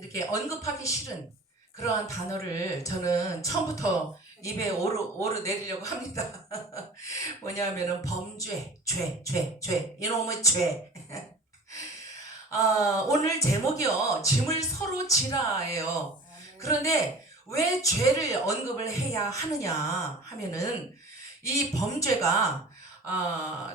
이렇게 언급하기 싫은 그러한 단어를 저는 처음부터 입에 오르내리려고 합니다. 뭐냐면은 범죄, 죄, 이놈의 죄. 오늘 제목이요, 짐을 서로 지라예요. 그런데 왜 죄를 언급을 해야 하느냐 하면은 이 범죄가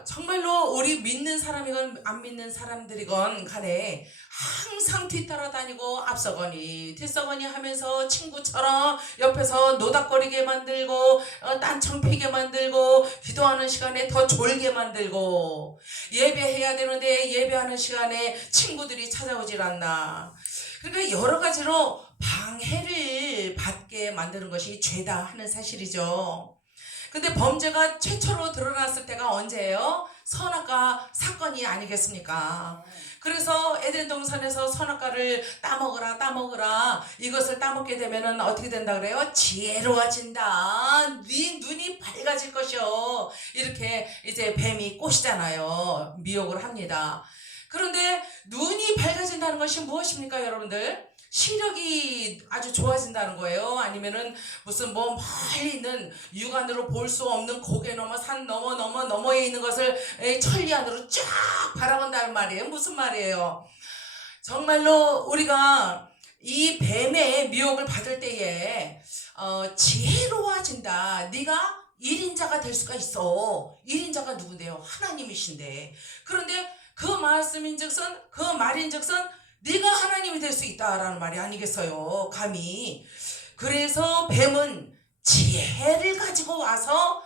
정말로 우리 믿는 사람이건 안 믿는 사람들이건 간에 항상 뒤따라다니고 앞서거니 뒤서거니 하면서 친구처럼 옆에서 노닥거리게 만들고 딴청 피게 만들고 기도하는 시간에 더 졸게 만들고 예배해야 되는데 예배하는 시간에 친구들이 찾아오질 않나. 그러니까 여러 가지로 방해를 받게 만드는 것이 죄다 하는 사실이죠. 근데 범죄가 최초로 드러났을 때가 언제예요? 선악과 사건이 아니겠습니까? 그래서 에덴 동산에서 선악과를 따먹으라 이것을 따먹게 되면은 어떻게 된다 그래요? 지혜로워진다. 네 눈이 밝아질 것이요. 이렇게 이제 뱀이 꼬시잖아요. 미혹을 합니다. 그런데 눈이 밝아진다는 것이 무엇입니까, 여러분들? 시력이 아주 좋아진다는 거예요. 아니면은 무슨 뭐 멀리 있는 육안으로 볼 수 없는 고개 넘어 산 너머에 있는 것을 천리안으로 쫙 바라본다는 말이에요. 무슨 말이에요? 정말로 우리가 이 뱀의 미혹을 받을 때에 지혜로워진다. 네가 1인자가 될 수가 있어. 1인자가 누군데요? 하나님이신데. 그런데 그 말씀인즉슨, 그 말인즉슨 네가 하나님이 될 수 있다라는 말이 아니겠어요, 감히. 그래서 뱀은 지혜를 가지고 와서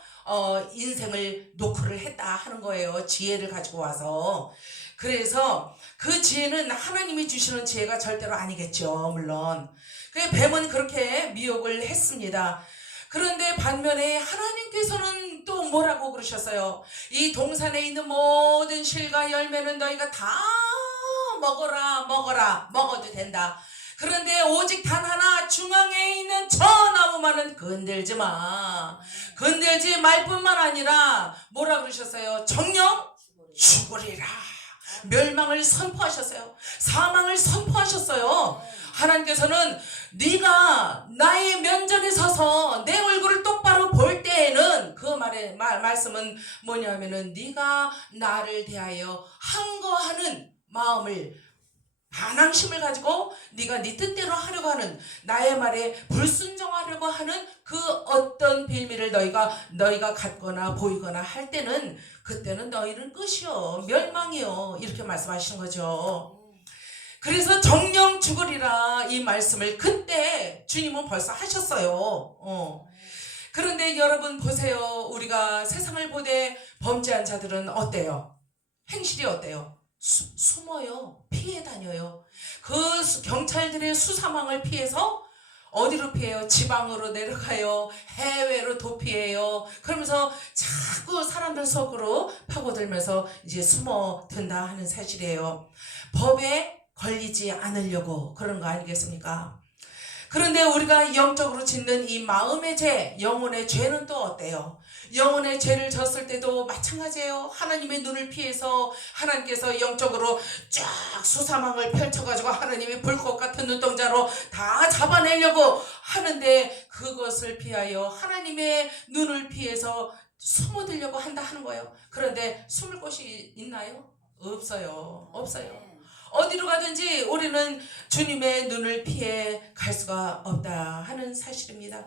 인생을 노크를 했다 하는 거예요. 지혜를 가지고 와서. 그래서 그 지혜는 하나님이 주시는 지혜가 절대로 아니겠죠, 물론. 그 뱀은 그렇게 미혹을 했습니다. 그런데 반면에 하나님께서는 또 뭐라고 그러셨어요? 이 동산에 있는 모든 실과 열매는 너희가 다 먹어도 된다. 그런데 오직 단 하나 중앙에 있는 저 나무만은 건들지 마. 건들지 말 뿐만 아니라 뭐라 그러셨어요? 정녕 죽으리라. 멸망을 선포하셨어요. 사망을 선포하셨어요. 하나님께서는 네가 나의 면전에 서서 내 얼굴을 똑바로 볼 때에는 그 말씀은 뭐냐면은 네가 나를 대하여 항거하는 마음을, 반항심을 가지고 네가 네 뜻대로 하려고 하는, 나의 말에 불순종하려고 하는 그 어떤 빌미를 너희가 갖거나 보이거나 할 때는 그때는 너희는 끝이요, 멸망이요, 이렇게 말씀하시는 거죠. 그래서 정녕 죽으리라 이 말씀을 그때 주님은 벌써 하셨어요. 그런데 여러분 보세요. 우리가 세상을 보되 범죄한 자들은 어때요? 행실이 어때요? 숨어요. 피해 다녀요. 그 경찰들의 수사망을 피해서 어디로 피해요? 지방으로 내려가요. 해외로 도피해요. 그러면서 자꾸 사람들 속으로 파고들면서 이제 숨어든다 하는 사실이에요. 법에 걸리지 않으려고 그런 거 아니겠습니까? 그런데 우리가 영적으로 짓는 이 마음의 죄, 영혼의 죄는 또 어때요? 영혼의 죄를 졌을 때도 마찬가지예요. 하나님의 눈을 피해서 하나님께서 영적으로 쫙 수사망을 펼쳐가지고 하나님의 불꽃 같은 눈동자로 다 잡아내려고 하는데 그것을 피하여 하나님의 눈을 피해서 숨어들려고 한다 하는 거예요. 그런데 숨을 곳이 있나요? 없어요. 어디로 가든지 우리는 주님의 눈을 피해 갈 수가 없다 하는 사실입니다.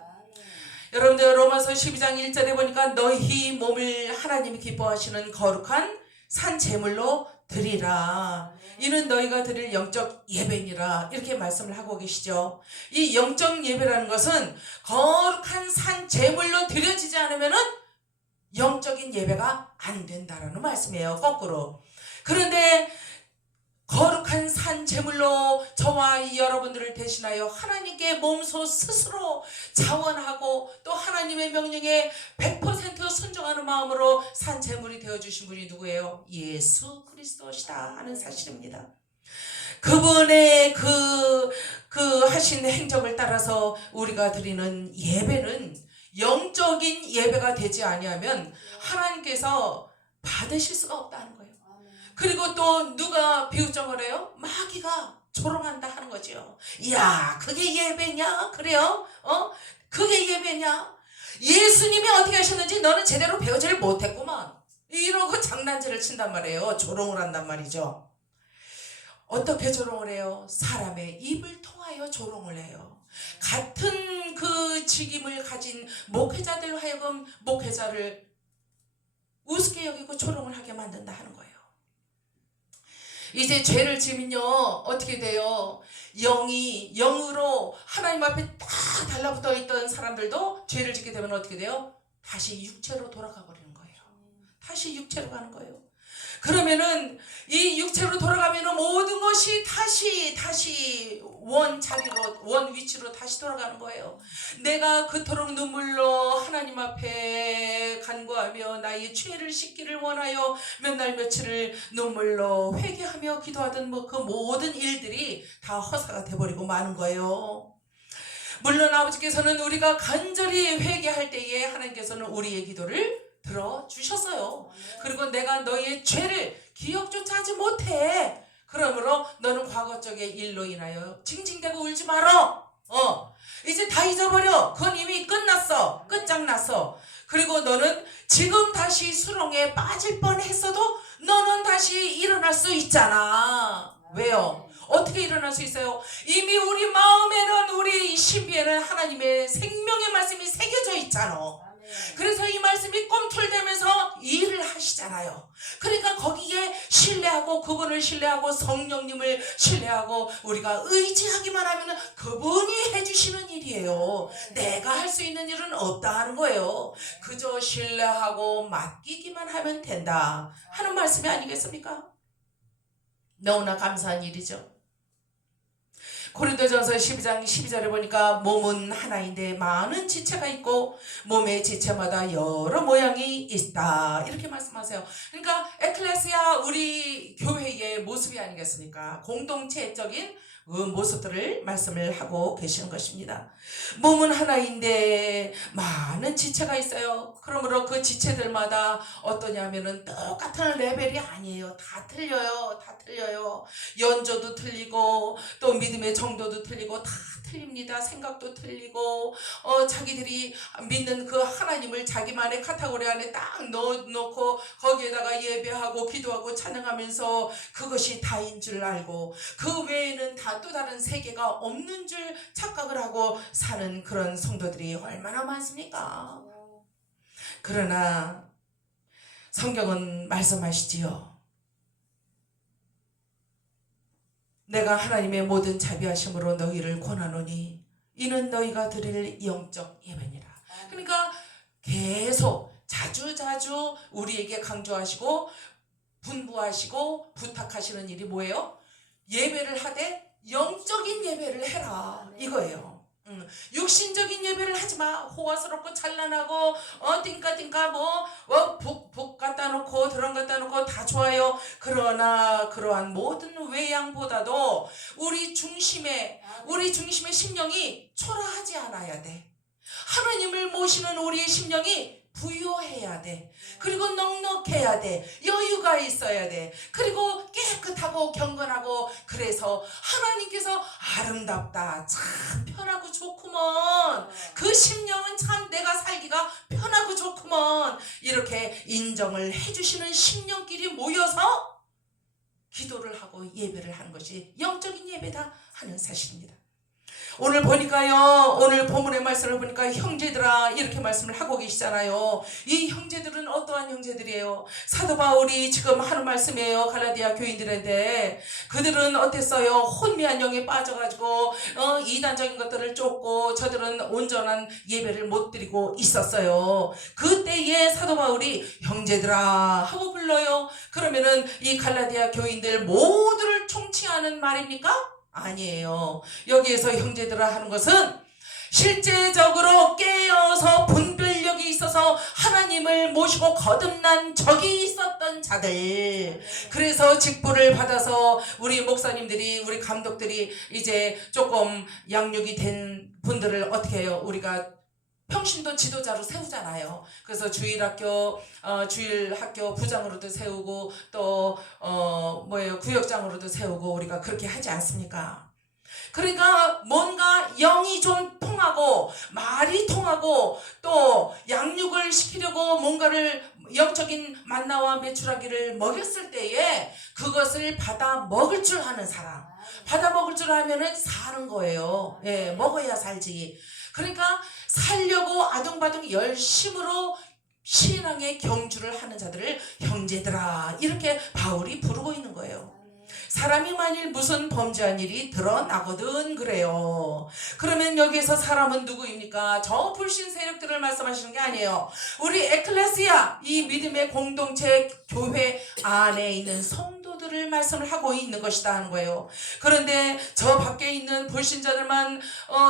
여러분들 로마서 12장 1절에 보니까 너희 몸을 하나님이 기뻐하시는 거룩한 산 제물로 드리라. 이는 너희가 드릴 영적 예배니라. 이렇게 말씀을 하고 계시죠. 이 영적 예배라는 것은 거룩한 산 제물로 드려지지 않으면은 영적인 예배가 안 된다라는 말씀이에요. 거꾸로. 그런데 거룩한 산 제물로 저와 여러분들을 대신하여 하나님께 몸소 스스로 자원하고 또 하나님의 명령에 100% 순종하는 마음으로 산 제물이 되어주신 분이 누구예요? 예수 그리스도시다 하는 사실입니다. 그분의 그 하신 행적을 따라서 우리가 드리는 예배는 영적인 예배가 되지 아니하면 하나님께서 받으실 수가 없다는 거예요. 그리고 또 누가 비웃정을 해요? 마귀가 조롱한다 하는 거죠. 이야, 그게 예배냐? 그래요? 그게 예배냐? 예수님이 어떻게 하셨는지 너는 제대로 배우지를 못했구만. 이러고 장난질을 친단 말이에요. 조롱을 한단 말이죠. 어떻게 조롱을 해요? 사람의 입을 통하여 조롱을 해요. 같은 그 직임을 가진 목회자들로 하여금 목회자를 우습게 여기고 조롱을 하게 만든다 하는 거예요. 이제 죄를 지면요 어떻게 돼요? 영으로 하나님 앞에 딱 달라붙어 있던 사람들도 죄를 짓게 되면 어떻게 돼요? 다시 육체로 돌아가 버리는 거예요. 다시 육체로 가는 거예요. 그러면은 이 육체로 돌아가면은 모든 것이 다시 원 자리로, 원 위치로 다시 돌아가는 거예요. 내가 그토록 눈물로 하나님 앞에 간구하며 나의 죄를 씻기를 원하여 몇 날 며칠을 눈물로 회개하며 기도하던 그 모든 일들이 다 허사가 돼버리고 마는 거예요. 물론 아버지께서는 우리가 간절히 회개할 때에 하나님께서는 우리의 기도를 들어주셨어요. 그리고 내가 너의 죄를 기억조차 하지 못해. 그러므로 너는 과거 쪽의 일로 인하여 징징대고 울지 마라. 이제 다 잊어버려. 그건 이미 끝났어. 끝장났어. 그리고 너는 지금 다시 수렁에 빠질 뻔했어도 너는 다시 일어날 수 있잖아. 왜요? 어떻게 일어날 수 있어요? 이미 우리 마음에는, 우리 신비에는 하나님의 생명의 말씀이 새겨져 있잖아. 그래서 이 말씀이 꿈틀대면서 일을 하시잖아요. 그러니까 거기에 신뢰하고, 그분을 신뢰하고, 성령님을 신뢰하고 우리가 의지하기만 하면 그분이 해주시는 일이에요. 내가 할 수 있는 일은 없다 하는 거예요. 그저 신뢰하고 맡기기만 하면 된다 하는 말씀이 아니겠습니까? 너무나 감사한 일이죠. 고린도전서 12장 12절에 보니까 몸은 하나인데 많은 지체가 있고 몸의 지체마다 여러 모양이 있다 이렇게 말씀하세요. 그러니까 에클레시아, 우리 교회의 모습이 아니겠습니까? 공동체적인 모습들을 말씀을 하고 계시는 것입니다. 몸은 하나인데 많은 지체가 있어요. 그러므로 그 지체들마다 어떠냐면은 똑같은 레벨이 아니에요. 다 틀려요. 다 틀려요. 연조도 틀리고 또 믿음의 정도도 틀리고 다 틀립니다. 생각도 틀리고 자기들이 믿는 그 하나님을 자기만의 카테고리 안에 딱 넣어놓고 거기에다가 예배하고 기도하고 찬양하면서 그것이 다인 줄 알고 그 외에는 다 또 다른 세계가 없는 줄 착각을 하고 사는 그런 성도들이 얼마나 많습니까? 그러나 성경은 말씀하시지요. 내가 하나님의 모든 자비하심으로 너희를 권하노니 이는 너희가 드릴 영적 예배니라. 그러니까 계속 자주 우리에게 강조하시고 분부하시고 부탁하시는 일이 뭐예요? 예배를 하되 영적인 예배를 해라 이거예요. 육신적인 예배를 하지마. 호화스럽고 찬란하고 띵까띵까 복 갖다 놓고 드럼 갖다 놓고 다 좋아요. 그러나 그러한 모든 외양보다도 우리 중심의 심령이 초라하지 않아야 돼. 하나님을 모시는 우리의 심령이 부유해야 돼. 그리고 넉넉해야 돼. 여유가 있어야 돼. 그리고 깨끗하고 경건하고, 그래서 하나님께서 아름답다, 참 편하고 좋구먼, 그 심령은 참 내가 살기가 편하고 좋구먼, 이렇게 인정을 해주시는 심령끼리 모여서 기도를 하고 예배를 하는 것이 영적인 예배다 하는 사실입니다. 오늘 보니까요, 오늘 본문의 말씀을 보니까 형제들아 이렇게 말씀을 하고 계시잖아요. 이 형제들은 어떠한 형제들이에요? 사도 바울이 지금 하는 말씀이에요. 갈라디아 교인들한테. 그들은 어땠어요? 혼미한 영에 빠져가지고 이단적인 것들을 쫓고 저들은 온전한 예배를 못 드리고 있었어요. 그때에 사도 바울이 형제들아 하고 불러요. 그러면은 이 갈라디아 교인들 모두를 총칭하는 말입니까? 아니에요. 여기에서 형제들아 하는 것은 실제적으로 깨어서 분별력이 있어서 하나님을 모시고 거듭난 적이 있었던 자들, 그래서 직분을 받아서 우리 목사님들이, 우리 감독들이 이제 조금 양육이 된 분들을 어떻게 해요? 우리가 평신도 지도자로 세우잖아요. 그래서 주일학교 부장으로도 세우고 또 구역장으로도 세우고 우리가 그렇게 하지 않습니까? 그러니까 뭔가 영이 좀 통하고 말이 통하고 또 양육을 시키려고 뭔가를 영적인 만나와 메추라기를 먹였을 때에 그것을 받아 먹을 줄 아는 사람, 받아 먹을 줄 알면은 사는 거예요. 예, 먹어야 살지. 그러니까 살려고 아둥바둥 열심으로 신앙의 경주를 하는 자들을 형제들아 이렇게 바울이 부르고 있는 거예요. 사람이 만일 무슨 범죄한 일이 드러나거든 그래요. 그러면 여기에서 사람은 누구입니까? 저 불신 세력들을 말씀하시는 게 아니에요. 우리 에클레시아, 이 믿음의 공동체 교회 안에 있는 성도들을 말씀을 하고 있는 것이다 하는 거예요. 그런데 저 밖에 있는 불신자들만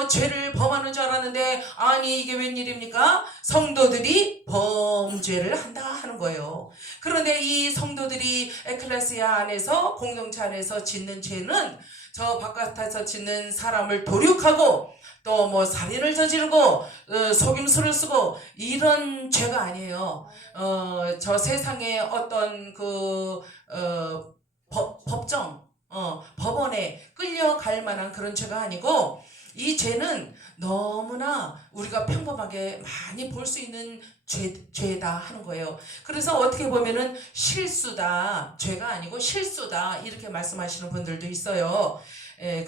죄를 범하는 줄 알았는데 아니 이게 웬일입니까? 성도들이 범죄를 한다 하는 거예요. 그런데 이 성도들이 에클레시아 안에서 공동체 안에서 짓는 죄는 저 바깥에서 짓는 사람을 도륙하고 또 뭐 살인을 저지르고 속임수를 쓰고 이런 죄가 아니에요. 저 세상에 어떤 법원에 끌려갈 만한 그런 죄가 아니고 이 죄는 너무나 우리가 평범하게 많이 볼 수 있는 죄다 하는 거예요. 그래서 어떻게 보면은 실수다, 죄가 아니고 실수다 이렇게 말씀하시는 분들도 있어요.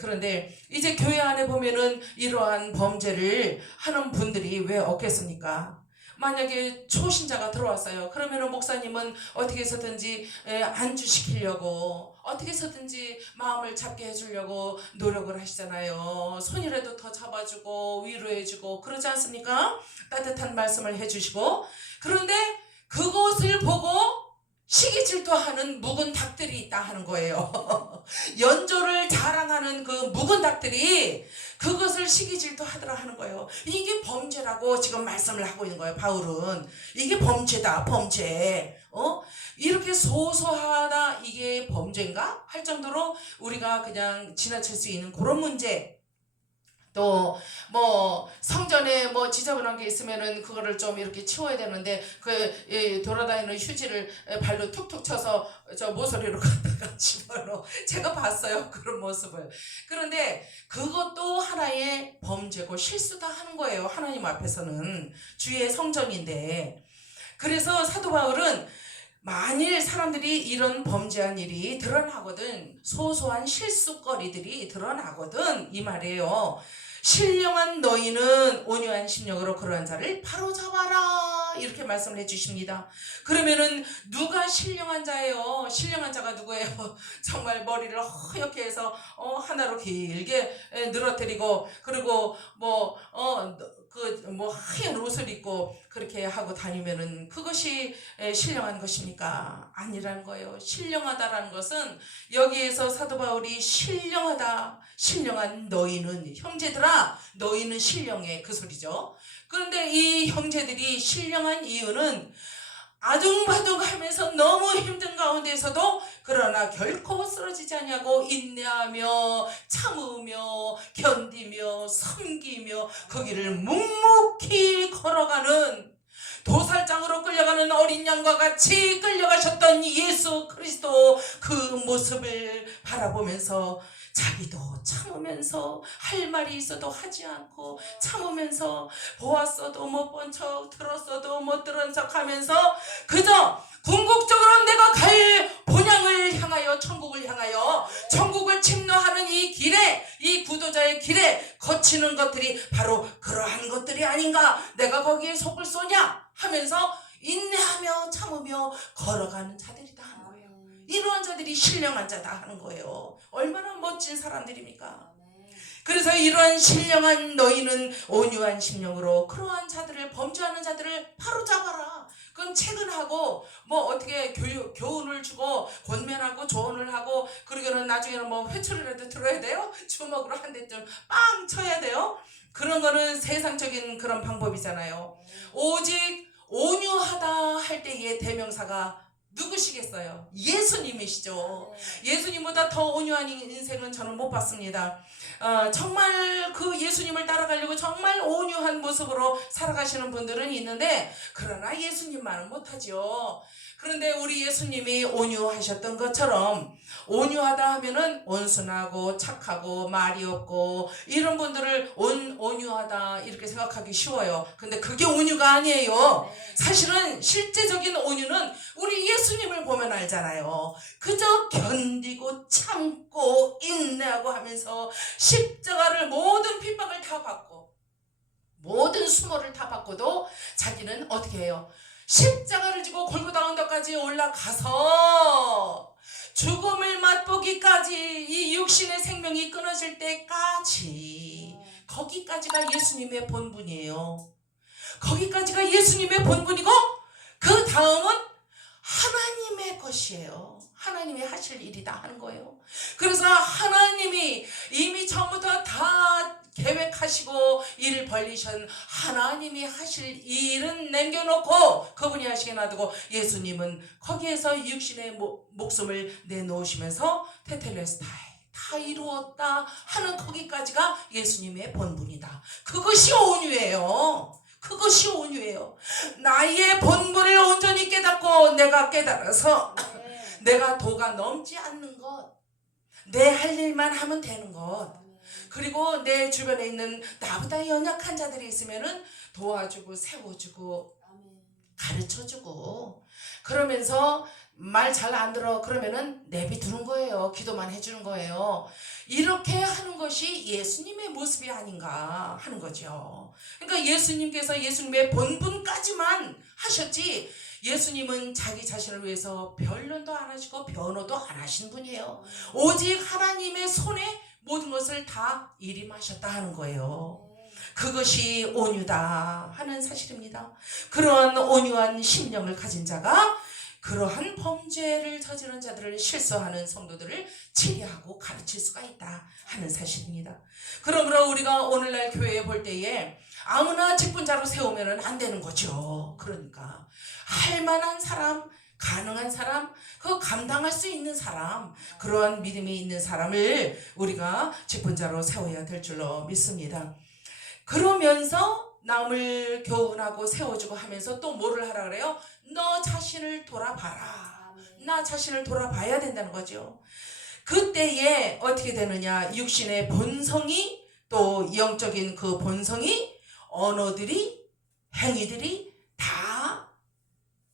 그런데 이제 교회 안에 보면은 이러한 범죄를 하는 분들이 왜 없겠습니까? 만약에 초신자가 들어왔어요. 그러면은 목사님은 어떻게 해서든지 안주시키려고 어떻게 해서든지 마음을 잡게 해주려고 노력을 하시잖아요. 손이라도 더 잡아주고 위로해주고 그러지 않습니까? 따뜻한 말씀을 해주시고. 그런데 그것을 보고 시기 질투하는 묵은 닭들이 있다 하는 거예요. 연조를 자랑하는 그 묵은 닭들이 그것을 시기 질투하더라 하는 거예요. 이게 범죄라고 지금 말씀을 하고 있는 거예요. 바울은 이게 범죄다, 범죄. 이렇게 소소하다 이게 범죄인가 할 정도로 우리가 그냥 지나칠 수 있는 그런 문제. 또 뭐 성전에 뭐 지저분한 게 있으면은 그거를 좀 이렇게 치워야 되는데 돌아다니는 휴지를 발로 툭툭 쳐서 저 모서리로 갖다가 집어넣어. 제가 봤어요 그런 모습을. 그런데 그것도 하나의 범죄고 실수다 하는 거예요. 하나님 앞에서는 주의 성전인데. 그래서 사도 바울은 만일 사람들이 이런 범죄한 일이 드러나거든, 소소한 실수거리들이 드러나거든 이 말이에요. 신령한 너희는 온유한 심령으로 그러한 자를 바로잡아라 이렇게 말씀을 해주십니다. 그러면은 누가 신령한 자예요? 신령한 자가 누구예요? 정말 머리를 허옇게 해서 하나로 길게 늘어뜨리고 그리고 하얀 옷을 입고 그렇게 하고 다니면은 그것이 신령한 것입니까? 아니라는 거예요. 신령하다라는 것은 여기에서 사도 바울이 신령하다, 신령한 너희는 형제들아 너희는 신령해 그 소리죠. 그런데 이 형제들이 신령한 이유는 아둥바둥하면서 너무 힘든 가운데서도 그러나 결코 쓰러지지 않냐고 인내하며 참으며 견디며 섬기며 거기를 묵묵히 걸어가는 도살장으로 끌려가는 어린 양과 같이 끌려가셨던 예수 그리스도 그 모습을 바라보면서 자기도 참으면서 할 말이 있어도 하지 않고 참으면서 보았어도 못 본 척 들었어도 못 들은 척 하면서 그저 궁극적으로 내가 갈 본향을 향하여 천국을 향하여 천국을 침노하는 이 길에 이 구도자의 길에 거치는 것들이 바로 그러한 것들이 아닌가. 내가 거기에 속을 쏘냐 하면서 인내하며 참으며 걸어가는 자들이다 하는 거예요. 이러한 자들이 신령한 자다 하는 거예요. 얼마나 멋진 사람들입니까? 그래서 이러한 신령한 너희는 온유한 심령으로 그러한 자들을 범죄하는 자들을 바로잡아라. 그건 체근하고 뭐 어떻게 교훈을 주고 권면하고 조언을 하고 그러고는 나중에는 뭐 회초리라도 들어야 돼요. 주먹으로 한 대쯤 빵 쳐야 돼요. 그런 거는 세상적인 그런 방법이잖아요. 오직 온유하다 할 때의 대명사가 누구시겠어요? 예수님이시죠. 예수님보다 더 온유한 인생은 저는 못 봤습니다. 정말 그 예수님을 따라가려고 정말 온유한 모습으로 살아가시는 분들은 있는데, 그러나 예수님만은 못하죠. 그런데 우리 예수님이 온유하셨던 것처럼, 온유하다 하면은 온순하고 착하고 말이 없고 이런 분들을 온유하다 이렇게 생각하기 쉬워요. 근데 그게 온유가 아니에요. 사실은 실제적인 온유는 우리 예수님을 보면 알잖아요. 그저 견디고 참고 인내하고 하면서 십자가를, 모든 핍박을 다 받고 모든 수모를 다 받고도 자기는 어떻게 해요? 십자가를 지고 골고다 언덕까지 올라가서 죽음을 맛보기까지, 이 육신의 생명이 끊어질 때까지, 거기까지가 예수님의 본분이에요. 거기까지가 예수님의 본분이고, 그 다음은 하나님의 것이에요. 하나님이 하실 일이다 하는 거예요. 그래서 하나님이 이미 처음부터 다 계획하시고 일 벌리신 하나님이 하실 일은 남겨놓고 그분이 하시게 놔두고, 예수님은 거기에서 육신의 목숨을 내놓으시면서 테텔레스타이, 다 이루었다 하는 거기까지가 예수님의 본분이다. 그것이 온유예요. 그것이 온유예요. 나의 본분을 온전히 깨닫고 내가 깨달아서 내가 도가 넘지 않는 것, 내 할 일만 하면 되는 것, 그리고 내 주변에 있는 나보다 연약한 자들이 있으면은 도와주고 세워주고 가르쳐주고, 그러면서 말 잘 안 들어 그러면은 내비두는 거예요. 기도만 해주는 거예요. 이렇게 하는 것이 예수님의 모습이 아닌가 하는 거죠. 그러니까 예수님께서 예수님의 본분까지만 하셨지, 예수님은 자기 자신을 위해서 변론도 안 하시고 변호도 안 하신 분이에요. 오직 하나님의 손에 모든 것을 다 일임하셨다 하는 거예요. 그것이 온유다 하는 사실입니다. 그러한 온유한 심령을 가진 자가 그러한 범죄를 저지른 자들을, 실수하는 성도들을 치료하고 가르칠 수가 있다 하는 사실입니다. 그러므로 우리가 오늘날 교회에 볼 때에 아무나 직분자로 세우면 안 되는 거죠. 그러니까 할 만한 사람, 가능한 사람, 그 감당할 수 있는 사람, 그러한 믿음이 있는 사람을 우리가 직분자로 세워야 될 줄로 믿습니다. 그러면서 남을 교훈하고 세워주고 하면서 또 뭐를 하라 그래요? 너 자신을 돌아봐라. 나 자신을 돌아봐야 된다는 거죠. 그때에 어떻게 되느냐? 육신의 본성이, 또 영적인 그 본성이, 언어들이, 행위들이 다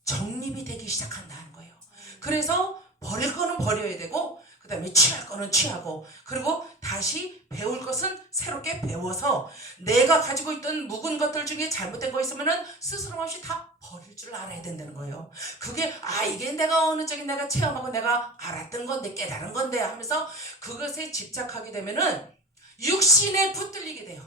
정립이 되기 시작한다는 거예요. 그래서 버릴 거는 버려야 되고, 그 다음에 취할 거는 취하고, 그리고 다시 배울 것은 새롭게 배워서 내가 가지고 있던 묵은 것들 중에 잘못된 거 있으면은 스스럼 없이 다 버릴 줄 알아야 된다는 거예요. 그게 이게 내가 어느 쪽에 내가 체험하고 내가 알았던 건데, 깨달은 건데 하면서 그것에 집착하게 되면은 육신에 붙들리게 돼요.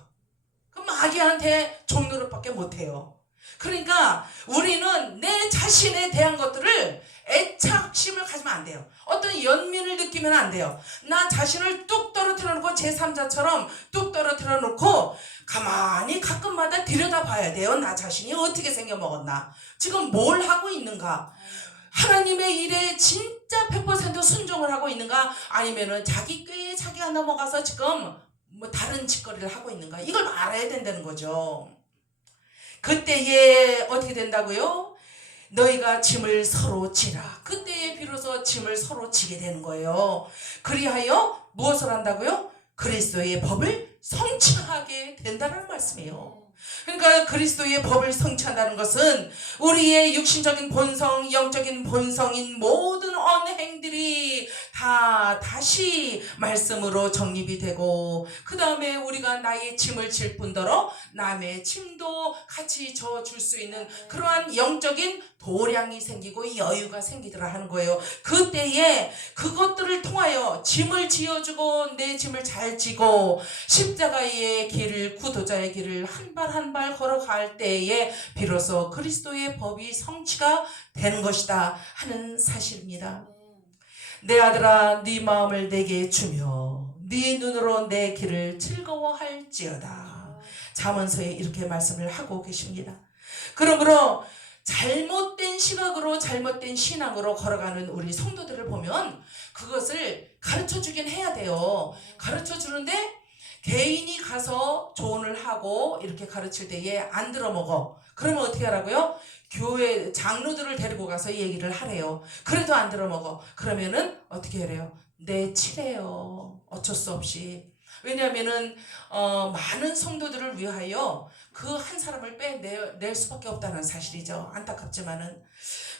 그럼 마귀한테 종노릇밖에 못해요. 그러니까 우리는 내 자신에 대한 것들을 애착심을 가지면 안 돼요. 어떤 연민을 느끼면 안 돼요. 나 자신을 뚝 떨어뜨려 놓고 제3자처럼 뚝 떨어뜨려 놓고 가만히 가끔마다 들여다봐야 돼요. 나 자신이 어떻게 생겨먹었나, 지금 뭘 하고 있는가, 하나님의 일에 진짜 100% 순종을 하고 있는가, 아니면은 자기 꾀에 자기가 넘어가서 지금 뭐 다른 짓거리를 하고 있는가, 이걸 알아야 된다는 거죠. 그때에 어떻게 된다고요? 너희가 짐을 서로 지라. 그때에 비로소 짐을 서로 지게 되는 거예요. 그리하여 무엇을 한다고요? 그리스도의 법을 성취하게 된다는 말씀이에요. 그러니까 그리스도의 법을 성취한다는 것은 우리의 육신적인 본성, 영적인 본성인 모든 언행들이 다 다시 말씀으로 정립이 되고, 그 다음에 우리가 나의 짐을 질 뿐더러 남의 짐도 같이 져줄 수 있는 그러한 영적인 도량이 생기고 여유가 생기더라 하는 거예요. 그때에 그것들을 통하여 짐을 지어주고 내 짐을 잘 지고 십자가의 길을, 구도자의 길을 한 발 한 발 걸어갈 때에 비로소 그리스도의 법이 성취가 되는 것이다 하는 사실입니다. 내 아들아, 네 마음을 내게 주며 네 눈으로 내 길을 즐거워할지어다. 잠언서에 이렇게 말씀을 하고 계십니다. 그러므로 잘못된 시각으로 잘못된 신앙으로 걸어가는 우리 성도들을 보면 그것을 가르쳐 주긴 해야 돼요. 가르쳐 주는데 개인이 가서 조언을 하고 이렇게 가르칠 때에 안 들어먹어. 그러면 어떻게 하라고요? 교회 장로들을 데리고 가서 얘기를 하래요. 그래도 안 들어먹어. 그러면은 어떻게 해래요? 내치래요. 어쩔 수 없이. 왜냐하면은 많은 성도들을 위하여 그 한 사람을 빼낼 수밖에 없다는 사실이죠. 안타깝지만은.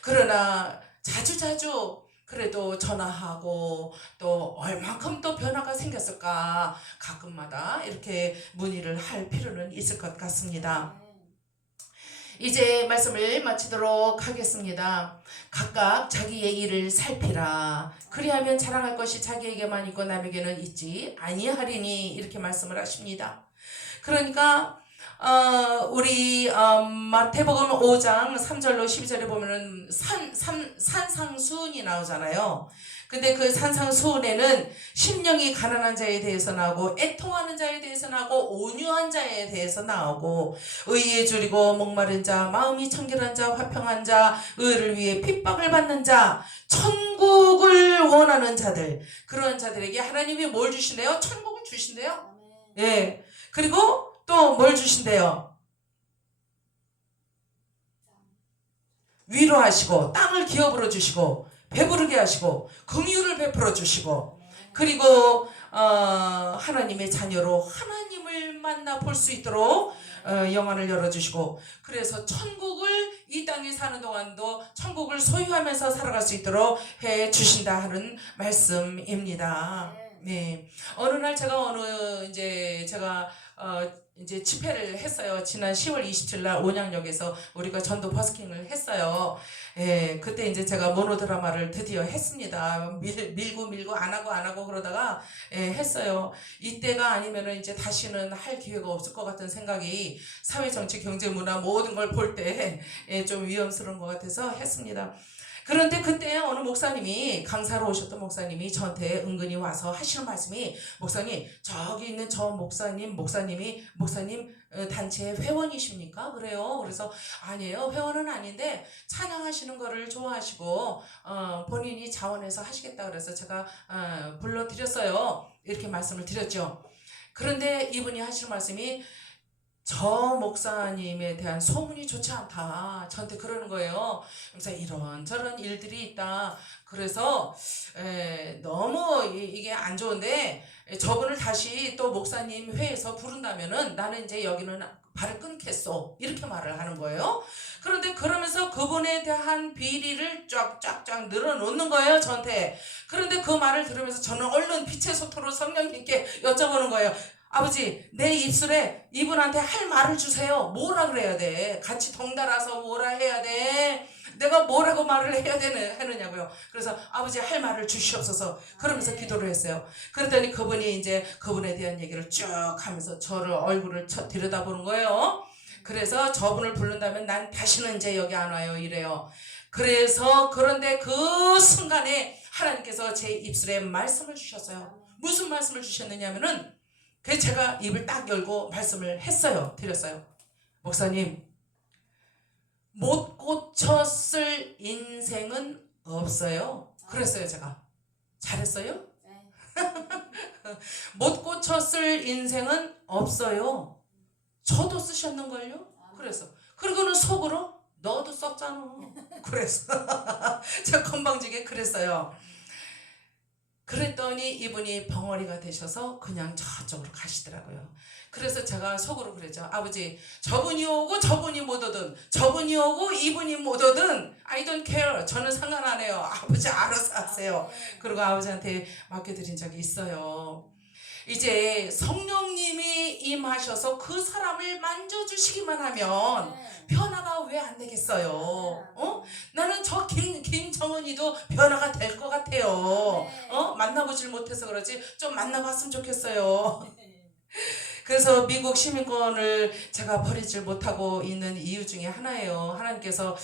그러나 자주자주 그래도 전화하고 또 얼만큼 또 변화가 생겼을까 가끔마다 이렇게 문의를 할 필요는 있을 것 같습니다. 이제 말씀을 마치도록 하겠습니다. 각각 자기 얘기를 살피라. 그리하면 자랑할 것이 자기에게만 있고 남에게는 있지 아니하리니 이렇게 말씀을 하십니다. 그러니까 우리 마태복음 5장 3절로 12절에 보면은 산상수훈이 나오잖아요. 근데 그 산상수훈에는 심령이 가난한 자에 대해서 나오고 애통하는 자에 대해서 나오고 온유한 자에 대해서 나오고 의에 줄이고 목마른 자, 마음이 청결한 자, 화평한 자, 의를 위해 핍박을 받는 자, 천국을 원하는 자들, 그런 자들에게 하나님이 뭘 주신대요? 천국을 주신대요. 예. 그리고 또 뭘 주신대요? 위로하시고 땅을 기업으로 주시고 배부르게 하시고 긍휼을 베풀어 주시고 그리고 하나님의 자녀로 하나님을 만나 볼 수 있도록 영안을 열어주시고 그래서 천국을 이 땅에 사는 동안도 천국을 소유하면서 살아갈 수 있도록 해 주신다 하는 말씀입니다. 네. 어느 날 제가 이제 집회를 했어요. 지난 10월 27일 날 온양역에서 우리가 전도 버스킹을 했어요. 예, 그때 이제 제가 모노드라마를 드디어 했습니다. 밀고 안 하고 그러다가 했어요. 이때가 아니면은 이제 다시는 할 기회가 없을 것 같은 생각이 사회, 정치, 경제, 문화 모든 걸 볼 때 좀 위험스러운 것 같아서 했습니다. 그런데 그때 어느 목사님이 강사로 오셨던 목사님이 저한테 은근히 와서 하시는 말씀이 목사님 저기 있는 저 목사님이 목사님 단체 회원이십니까? 그래요. 그래서 아니에요. 회원은 아닌데 찬양하시는 거를 좋아하시고 본인이 자원해서 하시겠다 그래서 제가 불러드렸어요. 이렇게 말씀을 드렸죠. 그런데 이분이 하시는 말씀이 저 목사님에 대한 소문이 좋지 않다. 저한테 그러는 거예요. 그래서 이런저런 일들이 있다. 그래서 너무 이게 안 좋은데 저분을 다시 또 목사님 회에서 부른다면은 나는 이제 여기는 발을 끊겠어. 이렇게 말을 하는 거예요. 그런데 그러면서 그분에 대한 비리를 쫙쫙쫙 늘어놓는 거예요. 저한테. 그런데 그 말을 들으면서 저는 얼른 빛의 소토로 성령님께 여쭤보는 거예요. 아버지, 내 입술에 이분한테 할 말을 주세요. 뭐라 그래야 돼? 같이 덩달아서 뭐라 해야 돼? 내가 뭐라고 말을 해야 하느냐고요. 그래서 아버지 할 말을 주시옵소서. 그러면서 기도를 했어요. 그랬더니 그분이 이제 그분에 대한 얘기를 쭉 하면서 저를 얼굴을 들여다보는 거예요. 그래서 저분을 부른다면 난 다시는 이제 여기 안 와요. 이래요. 그래서 그런데 그 순간에 하나님께서 제 입술에 말씀을 주셨어요. 무슨 말씀을 주셨느냐면은 그래서 제가 입을 딱 열고 말씀을 드렸어요. 목사님, 못 고쳤을 인생은 없어요. 그랬어요, 제가. 잘했어요? 네. 못 고쳤을 인생은 없어요. 저도 쓰셨는걸요? 그래서. 그리고는 속으로 너도 썼잖아. 그래서 제가 건방지게 그랬어요. 그랬더니 이분이 벙어리가 되셔서 그냥 저쪽으로 가시더라고요. 그래서 제가 속으로 그랬죠. 아버지, 저분이 오고 저분이 못 오든 저분이 오고 이분이 못 오든 I don't care. 저는 상관 안 해요. 아버지 알아서 하세요. 그리고 아버지한테 맡겨드린 적이 있어요. 이제 성령님이 임하셔서 그 사람을 만져주시기만 하면 변화가 왜 안 되겠어요? 나는 저 김정은이도 변화가 될 것 같아요. 만나보질 못해서 그러지 좀 만나봤으면 좋겠어요. 그래서 미국 시민권을 제가 버리질 못하고 있는 이유 중에 하나예요. 하나님께서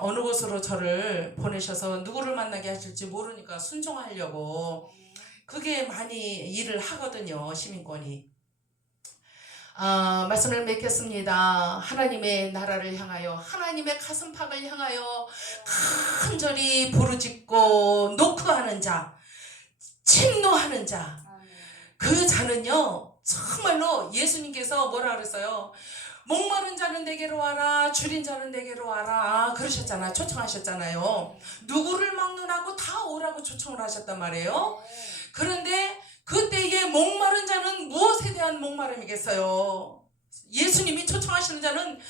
어느 곳으로 저를 보내셔서 누구를 만나게 하실지 모르니까 순종하려고 그게 많이 일을 하거든요. 시민권이. 말씀을 맺겠습니다. 하나님의 나라를 향하여, 하나님의 가슴팍을 향하여 간절히 부르짖고 노크하는 자, 침노하는 자, 그 자는요 정말로 예수님께서 뭐라 그랬어요? 목마른 자는 내게로 와라, 줄인 자는 내게로 와라 그러셨잖아요. 초청하셨잖아요. 누구를 막론하고 다 오라고 초청을 하셨단 말이에요. 그런데 그때의 목마른 자는 무엇에 대한 목마름이겠어요? 예수님이 초청하시는 자는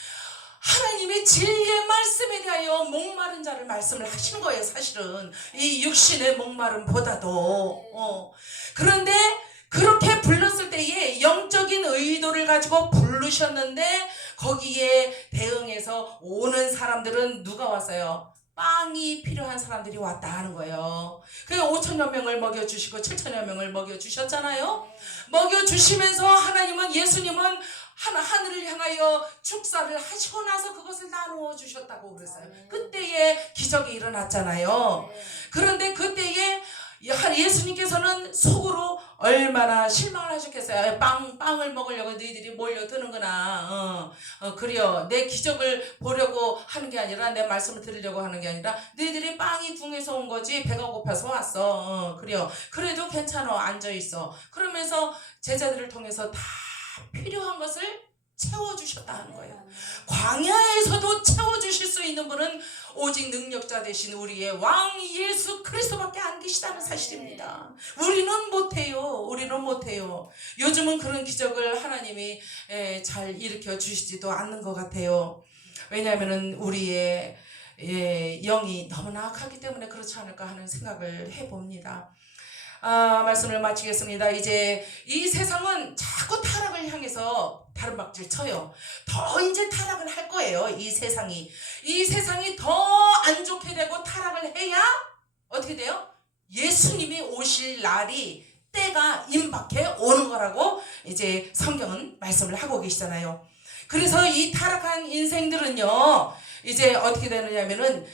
하나님의 진리의 말씀에 대하여 목마른 자를 말씀을 하시는 거예요. 사실은 이 육신의 목마름보다도. 그런데 그렇게 불렀을 때에 영적인 의도를 가지고 부르셨는데 거기에 대응해서 오는 사람들은 누가 왔어요? 빵이 필요한 사람들이 왔다 하는 거예요. 그래서 5천여 명을 먹여주시고 7천여 명을 먹여주셨잖아요. 먹여주시면서 하나님은, 예수님은 하늘을 향하여 축사를 하시고 나서 그것을 나누어 주셨다고 그랬어요. 그때에 기적이 일어났잖아요. 그런데 그때에 예수님께서는 속으로 얼마나 실망을 하셨겠어요. 빵을 먹으려고 너희들이 몰려드는구나. 그래요. 내 기적을 보려고 하는 게 아니라, 내 말씀을 들으려고 하는 게 아니라 너희들이 빵이 궁에서 온 거지 배가 고파서 왔어. 그래요. 그래도 괜찮아, 앉아있어. 그러면서 제자들을 통해서 다 필요한 것을 채워주셨다 하는 거예요. 광야에서도 채워주실 수 있는 분은 오직 능력자 되신 우리의 왕 예수 그리스도밖에 안 계시다는 사실입니다. 우리는 못해요. 요즘은 그런 기적을 하나님이 잘 일으켜 주시지도 않는 것 같아요. 왜냐하면 우리의 영이 너무나 악하기 때문에 그렇지 않을까 하는 생각을 해봅니다. 말씀을 마치겠습니다. 이제 이 세상은 자꾸 타락을 향해서 다른박질 쳐요. 더 이제 타락을 할 거예요. 이 세상이 더 안 좋게 되고 타락을 해야 어떻게 돼요? 예수님이 오실 날이, 때가 임박해 오는 거라고 이제 성경은 말씀을 하고 계시잖아요. 그래서 이 타락한 인생들은요 이제 어떻게 되느냐면은,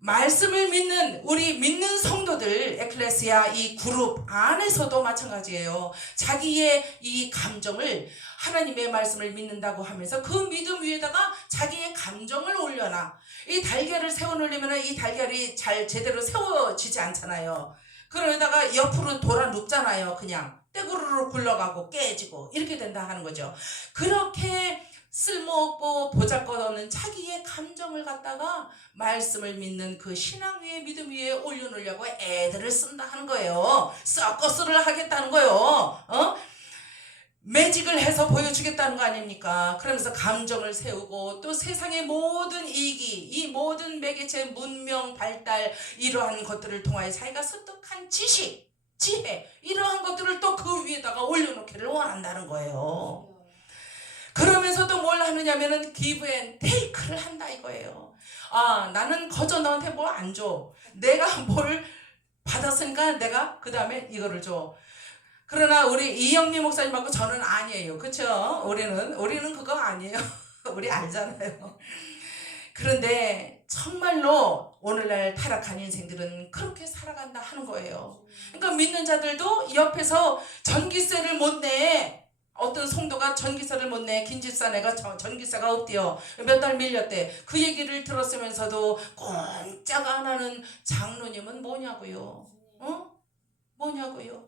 말씀을 믿는 우리 믿는 성도들, 에클레시아 이 그룹 안에서도 마찬가지예요. 자기의 이 감정을, 하나님의 말씀을 믿는다고 하면서 그 믿음 위에다가 자기의 감정을 올려놔. 이 달걀을 세워놓으려면 이 달걀이 잘 제대로 세워지지 않잖아요. 그러다가 옆으로 돌아 눕잖아요. 그냥 떼구르르 굴러가고 깨지고 이렇게 된다 하는 거죠. 그렇게 쓸모없고 보잘것없는 자기의 감정을 갖다가 말씀을 믿는 그 신앙 위에, 믿음 위에 올려놓으려고 애들을 쓴다 하는 거예요. 서커스를 하겠다는 거예요. 매직을 해서 보여주겠다는 거 아닙니까? 그러면서 감정을 세우고 또 세상의 모든 이기, 이 모든 매개체 문명 발달, 이러한 것들을 통하여 자기가 습득한 지식, 지혜, 이러한 것들을 또 그 위에다가 올려놓기를 원한다는 거예요. 그러면서도 뭘 하느냐면은 give and take를 한다 이거예요. 나는 거저 너한테 뭘 안 줘. 내가 뭘 받았으니까 내가 그 다음에 이거를 줘. 그러나 우리 이영미 목사님하고 저는 아니에요. 그렇죠? 우리는 그거 아니에요. 우리 알잖아요. 그런데 정말로 오늘날 타락한 인생들은 그렇게 살아간다 하는 거예요. 그러니까 믿는 자들도 옆에서 전기세를 못 내. 어떤 성도가 전기세를 못 내. 김집사네가 전기세가 없대요. 몇 달 밀렸대. 그 얘기를 들었으면서도 꼼짝 안 하는 장로님은 뭐냐고요? 뭐냐고요?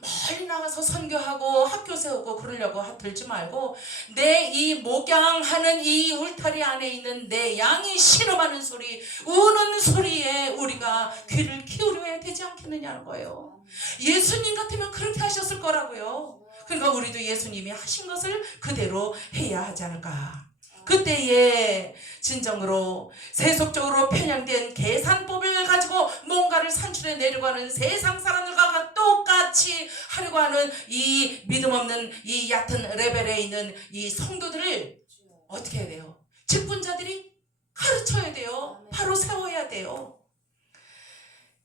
멀리 나가서 선교하고 학교 세우고 그러려고 들지 말고, 내 이 목양하는 이 울타리 안에 있는 내 양이 신음하는 소리, 우는 소리에 우리가 귀를 기울여야 되지 않겠느냐는 거예요. 예수님 같으면 그렇게 하셨을 거라고요. 그러니까 우리도 예수님이 하신 것을 그대로 해야 하지 않을까. 그때에 진정으로 세속적으로 편향된 계산법을 가지고 뭔가를 산출해 내려고 하는 세상 사람들과 똑같이 하려고 하는 이 믿음 없는 이 얕은 레벨에 있는 이 성도들을 어떻게 해야 돼요? 직분자들이 가르쳐야 돼요. 바로 세워야 돼요.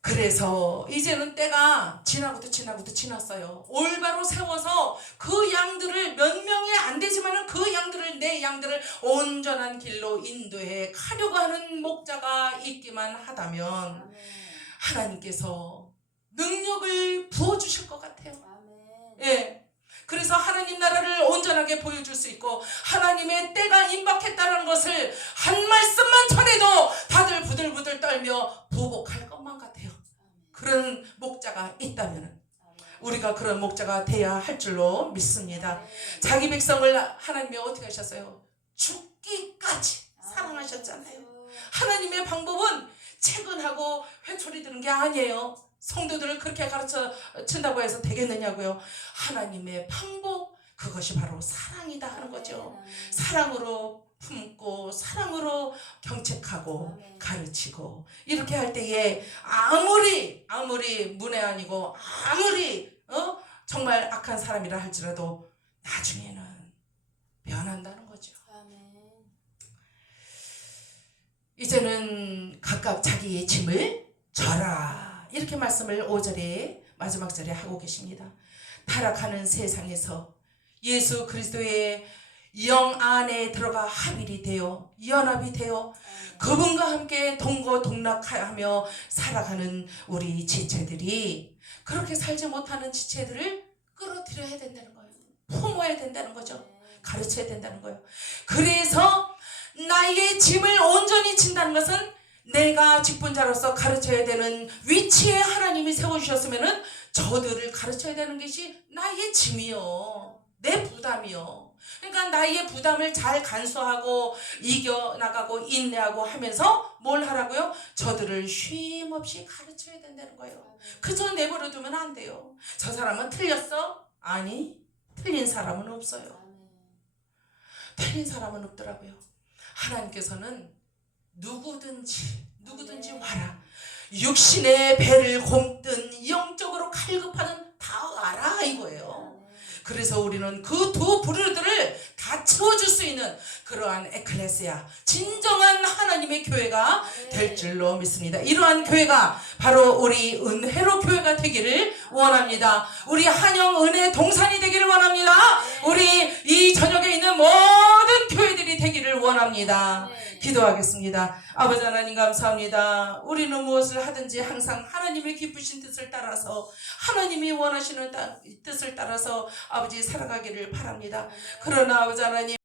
그래서 이제는 때가 지나고도 지났어요. 올바로 세워서 그 양들을, 몇 명이 안 되지만은 그 양들을, 내 양들을 온전한 길로 인도해 가려고 하는 목자가 있기만 하다면 하나님께서 능력을 부어주실 것 같아요. 예. 그래서 하나님 나라를 온전하게 완전하게 보여줄 수 있고 하나님의 때가 임박했다는 것을 한 말씀만 전해도 다들 부들부들 떨며 보복할 것만 같아요. 그런 목자가 있다면 우리가 그런 목자가 돼야 할 줄로 믿습니다. 자기 백성을 하나님이 어떻게 하셨어요? 죽기까지 사랑하셨잖아요. 하나님의 방법은 채근하고 회초리 드는 게 아니에요. 성도들을 그렇게 가르쳐 준다고 해서 되겠느냐고요. 하나님의 방법, 그것이 바로 사랑이다 하는 거죠. 사랑으로 품고 사랑으로 경책하고 가르치고 이렇게 할 때에 아무리 문외한이고 아무리 정말 악한 사람이라 할지라도 나중에는 변한다는 거죠. 이제는 각각 자기의 짐을 져라 이렇게 말씀을 5절에 마지막 절에 하고 계십니다. 타락하는 세상에서 예수 그리스도의 영 안에 들어가 합일이 되어 연합이 되어 그분과 함께 동고동락하며 살아가는 우리 지체들이 그렇게 살지 못하는 지체들을 끌어들여야 된다는 거예요. 품어야 된다는 거죠. 가르쳐야 된다는 거예요. 그래서 나의 짐을 온전히 진다는 것은 내가 직분자로서 가르쳐야 되는 위치에 하나님이 세워주셨으면 저들을 가르쳐야 되는 것이 나의 짐이요, 내 부담이요. 그러니까 나의 부담을 잘 간수하고 이겨나가고 인내하고 하면서 뭘 하라고요? 저들을 쉼 없이 가르쳐야 된다는 거예요. 그저 내버려 두면 안 돼요. 저 사람은 틀렸어? 아니, 틀린 사람은 없어요. 틀린 사람은 없더라고요. 하나님께서는 누구든지 와라. 육신의 배를 곰든 영적으로 갈급하는 다 와라 이거예요. 그래서 우리는 그 두 부류들을 다 채워줄 수 있는 그러한 에클레시아, 진정한 하나님의 교회가 될 줄로 믿습니다. 이러한 교회가 바로 우리 은혜로 교회가 되기를 원합니다. 우리 한영 은혜 동산이 되기를 원합니다. 우리 이 저녁에 있는 모든 교회들이 되기를 원합니다. 기도하겠습니다. 아버지 하나님 감사합니다. 우리는 무엇을 하든지 항상 하나님의 기쁘신 뜻을 따라서 하나님이 원하시는 뜻을 따라서 아버지 살아가기를 바랍니다. 그러나 아버지 하나님